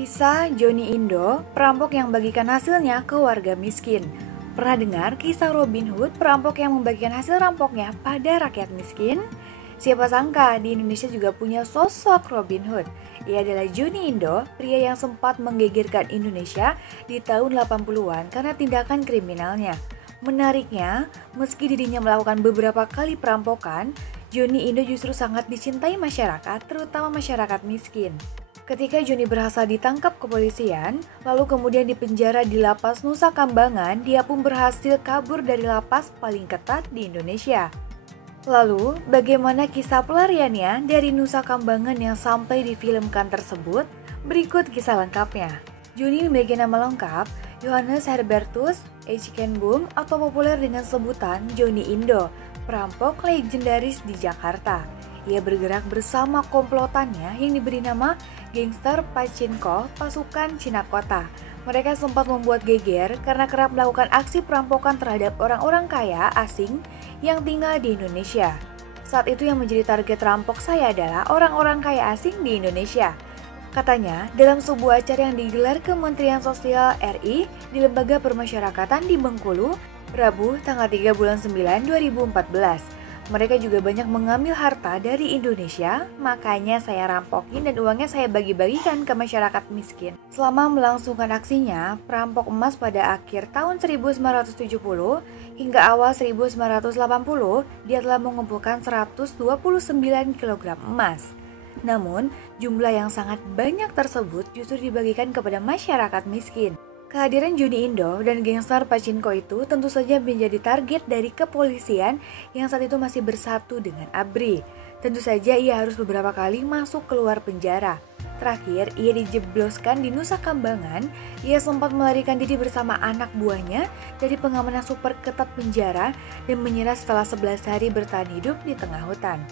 Kisah Johnny Indo, perampok yang bagikan hasilnya ke warga miskin. Pernah dengar kisah Robin Hood, perampok yang membagikan hasil rampoknya pada rakyat miskin? Siapa sangka di Indonesia juga punya sosok Robin Hood. Ia adalah Johnny Indo, pria yang sempat menggegerkan Indonesia di tahun 80-an karena tindakan kriminalnya. Menariknya, meski dirinya melakukan beberapa kali perampokan, Johnny Indo justru sangat dicintai masyarakat, terutama masyarakat miskin. Ketika Johnny berhasil ditangkap kepolisian, lalu kemudian dipenjara di lapas Nusa Kambangan, dia pun berhasil kabur dari lapas paling ketat di Indonesia. Lalu, bagaimana kisah pelariannya dari Nusa Kambangan yang sampai difilmkan tersebut? Berikut kisah lengkapnya. Johnny memiliki nama lengkap Johannes Herbertus Eikenboom atau populer dengan sebutan Johnny Indo, perampok legendaris di Jakarta. Ia bergerak bersama komplotannya yang diberi nama Gangster Pachinko Pasukan Cina Kota. Mereka sempat membuat geger karena kerap melakukan aksi perampokan terhadap orang-orang kaya asing yang tinggal di Indonesia. Saat itu yang menjadi target rampok saya adalah orang-orang kaya asing di Indonesia. Katanya, dalam sebuah acara yang digelar Kementerian Sosial RI di Lembaga Permasyarakatan di Bengkulu, Rabu tanggal 3 bulan 9 2014. Mereka juga banyak mengambil harta dari Indonesia, makanya saya rampokin dan uangnya saya bagi-bagikan ke masyarakat miskin. Selama melangsungkan aksinya, perampok emas pada akhir tahun 1970 hingga awal 1980, dia telah mengumpulkan 129 kg emas. Namun, jumlah yang sangat banyak tersebut justru dibagikan kepada masyarakat miskin. Kehadiran Johnny Indo dan gangster Pachinko itu tentu saja menjadi target dari kepolisian yang saat itu masih bersatu dengan ABRI. Tentu saja ia harus beberapa kali masuk keluar penjara. Terakhir, ia dijebloskan di Nusa Kambangan. Ia sempat melarikan diri bersama anak buahnya dari pengamanan super ketat penjara dan menyerah setelah 11 hari bertahan hidup di tengah hutan.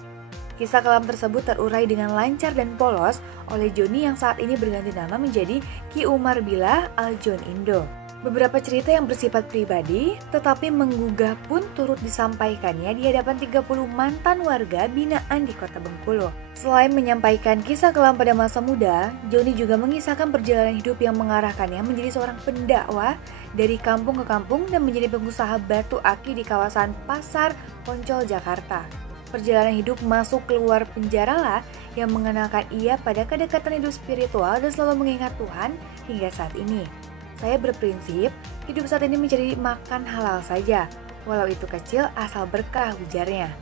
Kisah kelam tersebut terurai dengan lancar dan polos oleh Johnny yang saat ini berganti nama menjadi Ki Umar Billah Al John Indo. Beberapa cerita yang bersifat pribadi tetapi menggugah pun turut disampaikannya di hadapan 30 mantan warga binaan di kota Bengkulu. Selain menyampaikan kisah kelam pada masa muda, Johnny juga mengisahkan perjalanan hidup yang mengarahkannya menjadi seorang pendakwah dari kampung ke kampung dan menjadi pengusaha batu aki di kawasan Pasar Poncol, Jakarta. Perjalanan hidup masuk keluar penjara lah yang mengenalkan ia pada kedekatan hidup spiritual dan selalu mengingat Tuhan hingga saat ini. Saya berprinsip, hidup saat ini mencari makan halal saja, walau itu kecil asal berkah, ujarnya.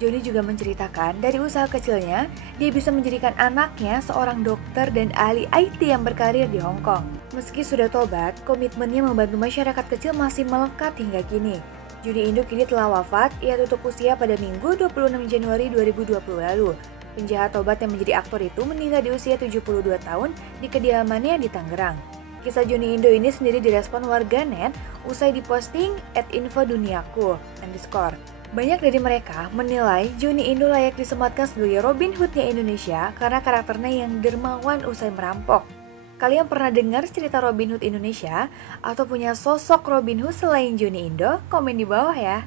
Johnny juga menceritakan dari usaha kecilnya, dia bisa menjadikan anaknya seorang dokter dan ahli IT yang berkarir di Hong Kong. Meski sudah tobat, komitmennya membantu masyarakat kecil masih melekat hingga kini. Johnny Indo kini telah wafat, ia tutup usia pada Minggu 26 Januari 2020 lalu. Penjahat tobat yang menjadi aktor itu meninggal di usia 72 tahun di kediamannya di Tangerang. Kisah Johnny Indo ini sendiri direspon warganet usai diposting @infoduniaku_. Banyak dari mereka menilai Johnny Indo layak disematkan sebagai Robin Hood-nya Indonesia karena karakternya yang dermawan usai merampok. Kalian pernah dengar cerita Robin Hood Indonesia? Atau punya sosok Robin Hood selain Johnny Indo? Komen di bawah ya.